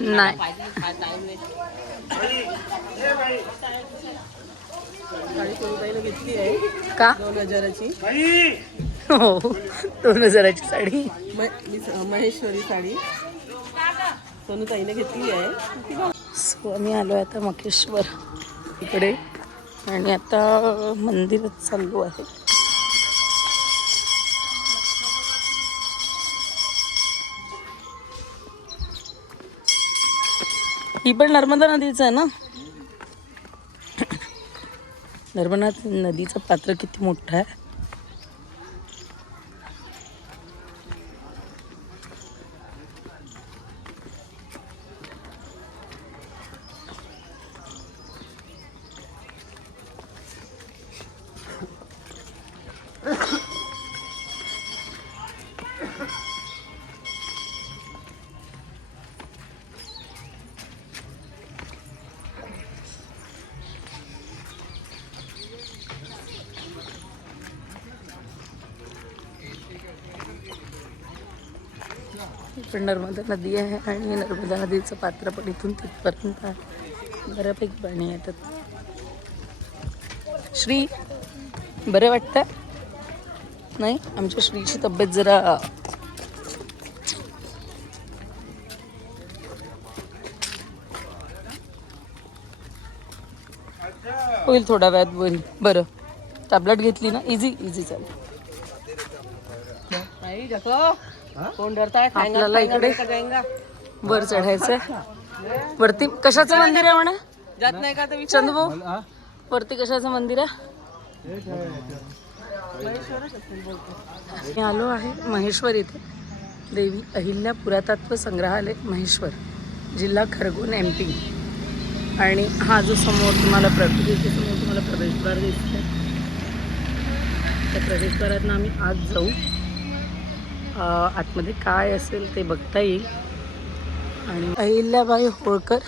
नाही घेतली आहे का 2000ची. हो 2000ची साडी महेश्वरी साडी सोनूताईने घेतली आहे. सो आम्ही आलो आहे आता मकेश्वर इकडे आणि आता मंदिरात चाललो आहे. ही पण नर्मदा नदीचं आहे ना. नर्मदा नदीचं पात्र किती मोठं आहे. पण नर्मदा नदी आहे आणि नर्मदा नदीचं पात्र पण इथून तिथपर्यंत आहे. बऱ्यापैकी पाणी येतात. श्री बरं वाटतं नाही. आमच्या श्रीची तब्येत जरा होईल थोड्या वेळात बरी. बरं टॅबलेट घेतली ना. इझी चालेल. आपल्याला इकडे वर चढायचंय. वरती कशाचं मंदिर आहे म्हणा. जात नाही का चंदभाऊ वरती कशाचं मंदिर आहे. मी आलो आहे महेश्वर इथे. देवी अहिल्या पुरातत्व संग्रहालय महेश्वर, जिल्हा खरगोन MP. आणि हा जो समोर तुम्हाला प्रवेशद्वार दिसतोय त्या प्रवेशद्वारातून आम्ही आज जाऊ. आतमध्ये काय असेल ते बघता येईल. आणि अहिल्याबाई होळकर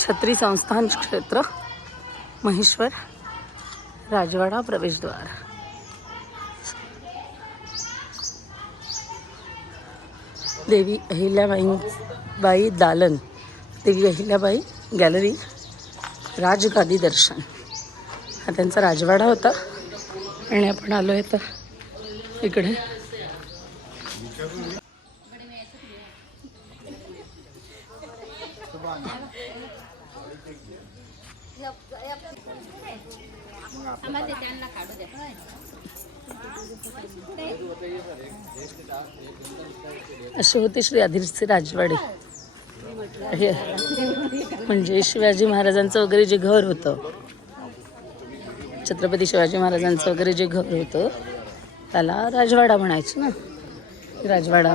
छत्री संस्थान क्षेत्र महेश्वर राजवाडा प्रवेशद्वार. देवी अहिल्याबाई दालन, देवी अहिल्याबाई गॅलरी, राजगादी दर्शन. हा त्यांचा राजवाडा होता. आणि आपण आलो आहे तर इकडे असे होते श्री आधीरचे राजवाडे. हे म्हणजे शिवाजी महाराजांचं वगैरे जे घर होतं, छत्रपती शिवाजी महाराजांचं वगैरे जे घर होतं त्याला राजवाडा म्हणायचं ना. राजवाडा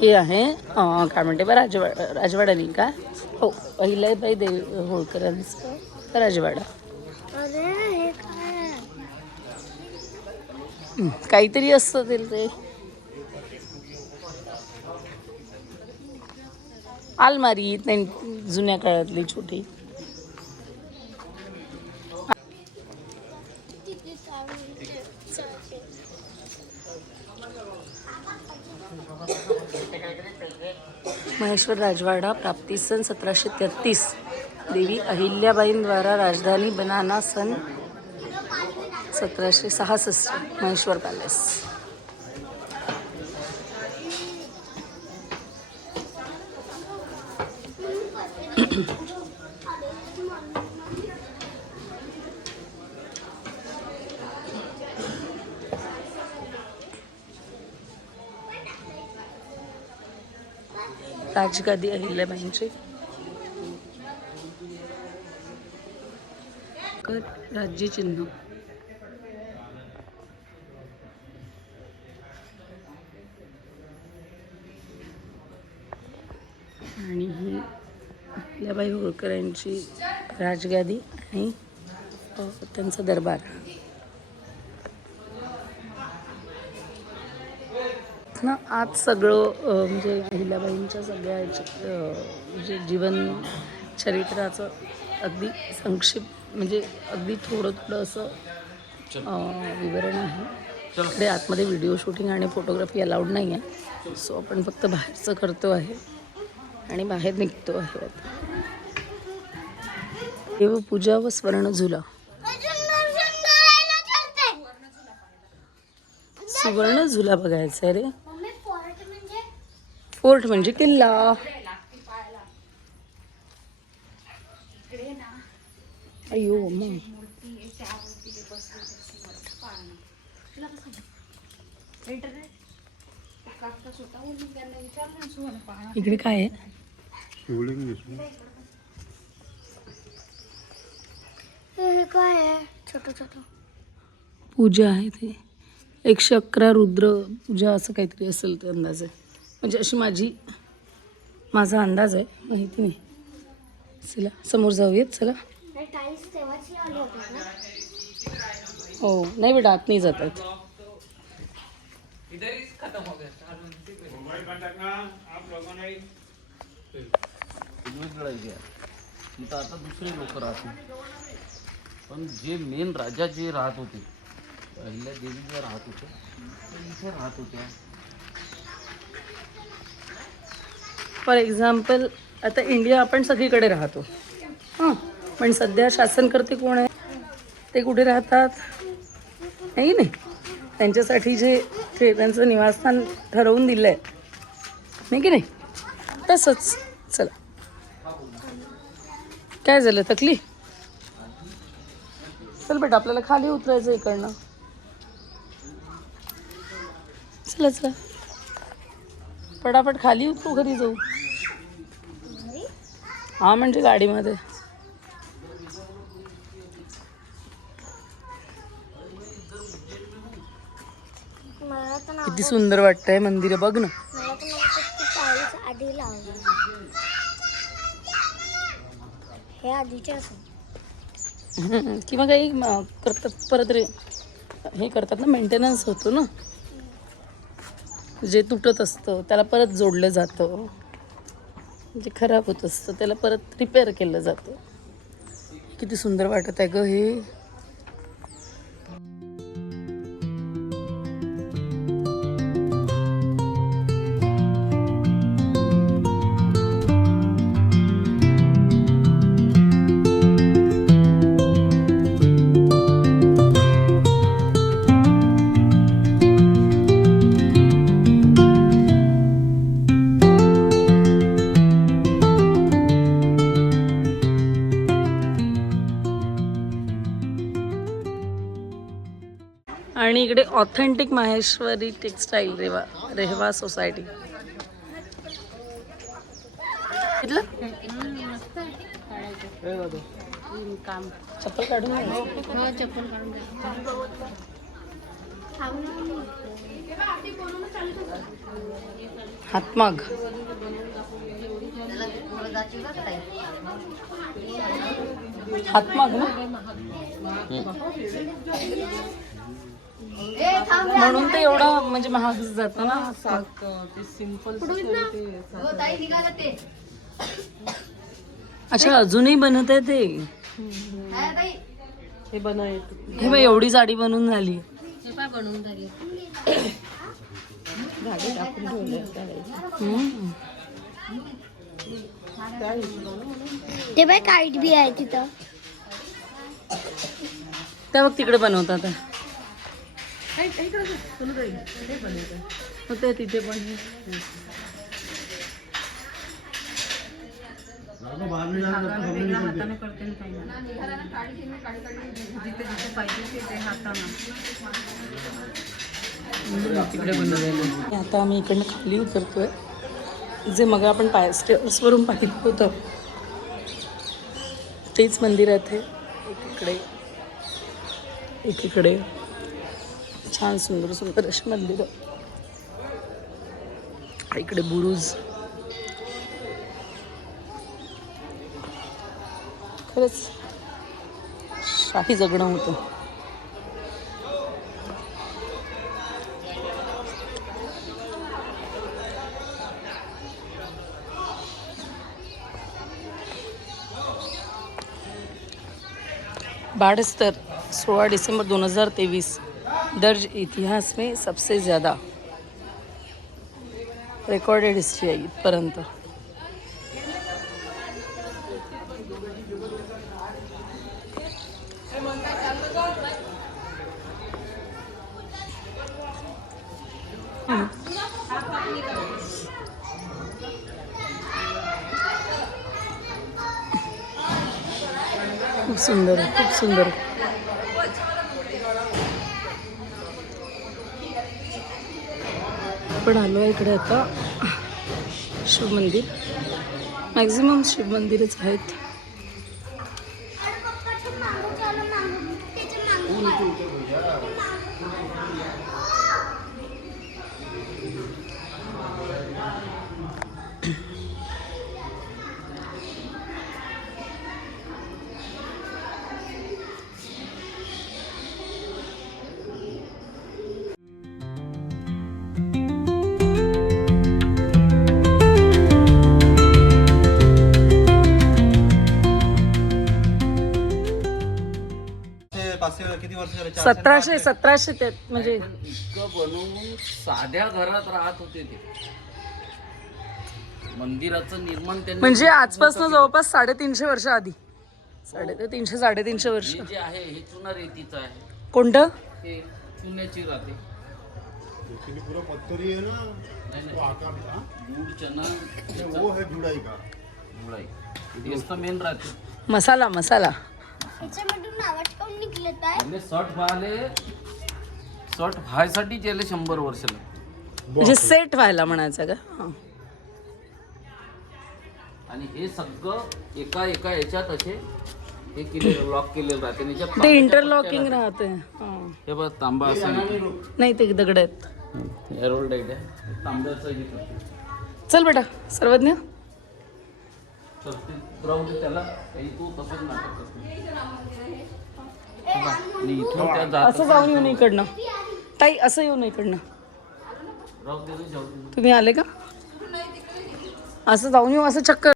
हे आहे काय म्हणते बा राजवाडा नाही का. हो अहिल्याबाई होळकरांचा राजवाडा. काहीतरी असतं ते. आलमारी जुन्या काळातली छोटी. महेश्वर राजवाडा प्राप्ती सन 1733. देवी अहिल्याबाईंद्वारा राजधानी बनाना सन 1766. महेश्वर पॅलेस. राजगादी अहिल्याबाईंची. राज्यचिन्ह. आणि ही अहिल्याबाई होळकर यांची राजगादी आणि त्यांचा दरबार. ना आज सगळं म्हणजे अहिल्याबाईंच्या सगळ्या जे जीवन चरित्राचं अगदी संक्षिप्त म्हणजे अगदी थोडं असं विवरण आहे. इकडे आतमध्ये व्हिडिओ शूटिंग आणि फोटोग्राफी अलाउड नाही आहे, सो आपण फक्त बाहेरचं करतो आहे आणि बाहेर निघतो आहे आता. देवपूजा व स्वर्णझुला. सुवर्णझुला बघायचा आहे रे. फोर्ट म्हणजे किल्ला. अयो मग इकडे काय आहे? काय आहे? छोटं छोटं पूजा आहे ते. 111 रुद्र पूजा असं काहीतरी असेल ते अंदाज आहे, म्हणजे अशी माझा अंदाज आहे, माहिती नाही. चला समोर जाऊयात. चला. टाईल्स तेव्हाच लावले होते ना. हो नाही बेटा, आत नाही जात आहेत. तिथं आता दुसरे लोक राहतील, पण जे मेन राजा जे राहत होते, पहिल्या देवी जे राहत होते ते इथे राहत होत्या. फॉर एक्झाम्पल आता इंडिया आपण सगळीकडे राहतो हां, पण सध्या शासनकर्ते कोण आहे? ते कुठे राहतात? नाही नाही, त्यांच्यासाठी जे त्यांचं निवासस्थान ठरवून दिलं आहे नाही की नाही, तसंच. चला. काय झालं, थकली? चल बेटा, आपल्याला खाली उतरायचं इकडनं. चला चला पटापट खाली उतरू, घरी जाऊ. हा म्हणजे गाडीमध्ये. मला तर किती सुंदर वाटतंय मंदिर, बघ ना. मला तर टाईल्स आधी लावले. हे आधीचे असेल किंवा काही करतात परत रे, हे करतात ना, मेंटेनन्स होतो ना, जे तुटत असतं त्याला परत जोडलं जातं, जे खराब होत असतं त्याला परत रिपेअर केलं जातं. किती सुंदर वाटत आहे ग हे. आणि इकडे ऑथेंटिक माहेश्वरी टेक्सटाईल रेहवा सोसायटी. चप्पल काढून हातमाग. हातमाग ना, म्हणून ते एवढं म्हणजे महाग जातं ना. ते सिंपल अच्छा, अजूनही बनत आहे ते. हे बनवायचं. हे बघ, एवढी जाडी बनवून झाली. ते बाय काईट बी आहे तिथं. त्या बघ तिकडे बनवतात. होते तिथे पण. तिकडे बनवलेलं. आता आम्ही इकडनं खाली उतरतोय. जे मग आपण स्टेअर्सवरून पाहिलं होतं तेच मंदिर आहे. इकडे एकीकडे छान सुंदर सुंदर अशी मंदिरं. इकडे बुरुज. खरंच शाही जगणं होतं. बाडस्तर 16 डिसेंबर 2023. दर्ज इतिहास में सबसे ज़्यादा रेकॉर्डेड हिस्ट्री आहे इथपर्यंत. खूप सुंदर आहे, खूप सुंदर. आपण आलो आहे इकडे आता शिवमंदिर. मॅक्झिमम शिवमंदिरच आहेत. किती वर्ष झाले? 1700 ते म्हणजे पण इतकं बनवून साध्या घरात राहत होते ते. मंदिराचं निर्माण त्यांनी म्हणजे आजपासून जवळपास 350 वर्ष आधी. 350 वर्ष. हे जे आहे हे चुना रेतीचं आहे. कोणतं? हे चुन्याची राहते. पूरा पत्थरी है ना, वो आकार था, गुड चना वो है जुड़ाई का. मुळाई तेच तर मेन राहते. मसाला. त्याच्यामधून नावाच काऊन निघलेत आहे? म्हणजे सट व्हायसाठी त्याला 100 वर्ष लागते. म्हणजे सेट व्हायला म्हणायचं का? हां. आणि हे सगळं एका याच्यात असे हे केलेलं लॉक केलेलं राहते. आणि याच्यात ते इंटरलॉकिंग राहते. हां. हे बघ तांबा असं नाही ते दगड आहेत. एरोल्ड आहे त्या तांब्याचं हे करते. चल बेटा सर्वज्ञ. तर ते राहू दे त्याला काही तू तसंच नाटक करते. आणि इथून त्या जात असं जाऊन येऊ नाही इकडनं. ताई असं येऊ नाही इकडनं. राहू दे जाऊ दे. तुम्ही आले का? असं जाऊन येऊ असं चक्कर.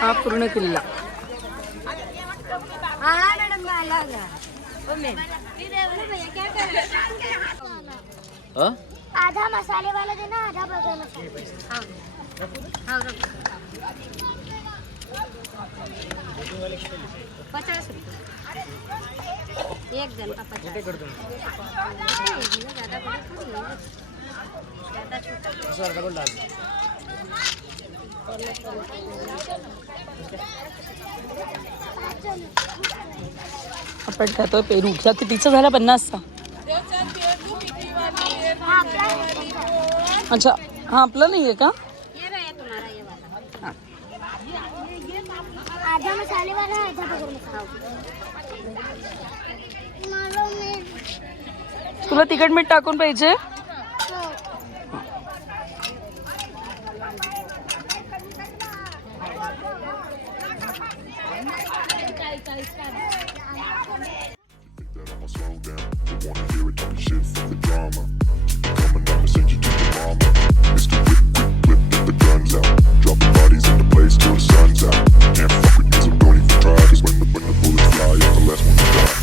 हा पूर्ण किल्ला. हाँ मैडम आला आधा मसाले वाला देना, आधा बर्गर मसाला. हाँ 50 रुपये एक जन का 50. ज़्यादा बड़ा थोड़ी है, ज़्यादा छोटा. आपण खातो पेरू. कितीचा झाला? 50चा. हा आपला आहे. अच्छा हा आपला नाही आहे का? आधा मसाले वाला आधा बगर मसाला. मला मी तुला तिखट मीठ टाकून पाहिजे? that I'ma slow down. Don't wanna hear it talking shit for the drama. Keep it coming, I'ma send you to your mama. Mr. Whip, whip, whip, get the guns out. Dropping bodies in the place till the sun's out. Can't fuck with me, so don't even try. Cause when the bullets fly, I'm the last one to die.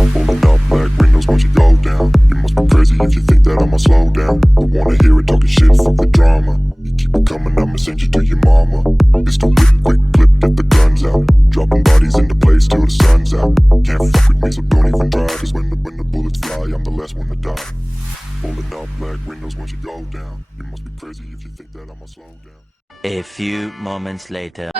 I'm pulling up black windows once you go down. You must be crazy if you think that I'ma slow down. Don't wanna hear it talking shit, fuck the drama. You keep it coming, I'ma send you to your mama. Mr. Whip, whip, whip, get the guns out. Dropping bodies in the place till the sun's out. Can't fuck with me, so don't even try. Cause when the bullets fly, I'm the last one to die. Pulling up black windows once you go down. You must be crazy if you think that I'ma slow down. A few moments later.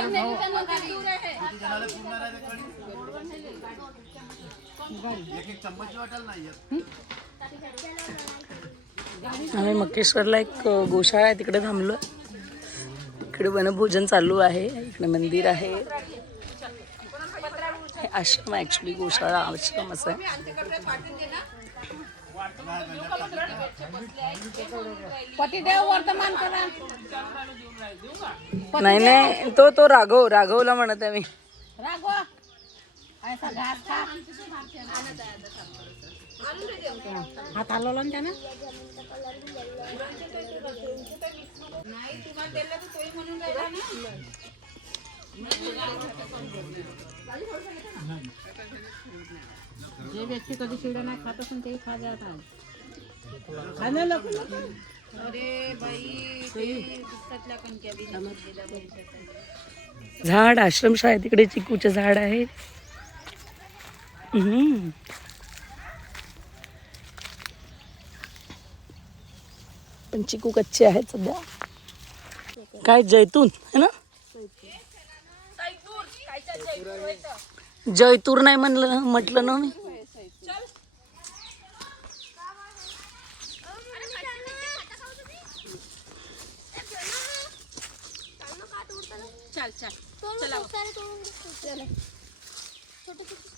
आम्ही मक्केश्वरला एक गोशाळा आहे तिकडे थांबलो. इकडे वनभोजन चालू आहे. इकडे मंदिर आहे. हे आश्रम आहे ॲक्च्युली, गोशाळा आश्रम असं आहे. नाही नाही तो राघवला म्हणत आहे मी. हात हलवला ना त्यानं. जे व्यक्ती कधी शिवड्या नाही खात असून ते खा द्या आता. झाड आश्रमशाळा तिकडे चिकूचे झाड आहे. पण चिकू कच्चे आहेत सध्या. काय जैतून है ना? जैतूर नाही म्हटलं ना मी. चल चल चला चला छोटे छोटे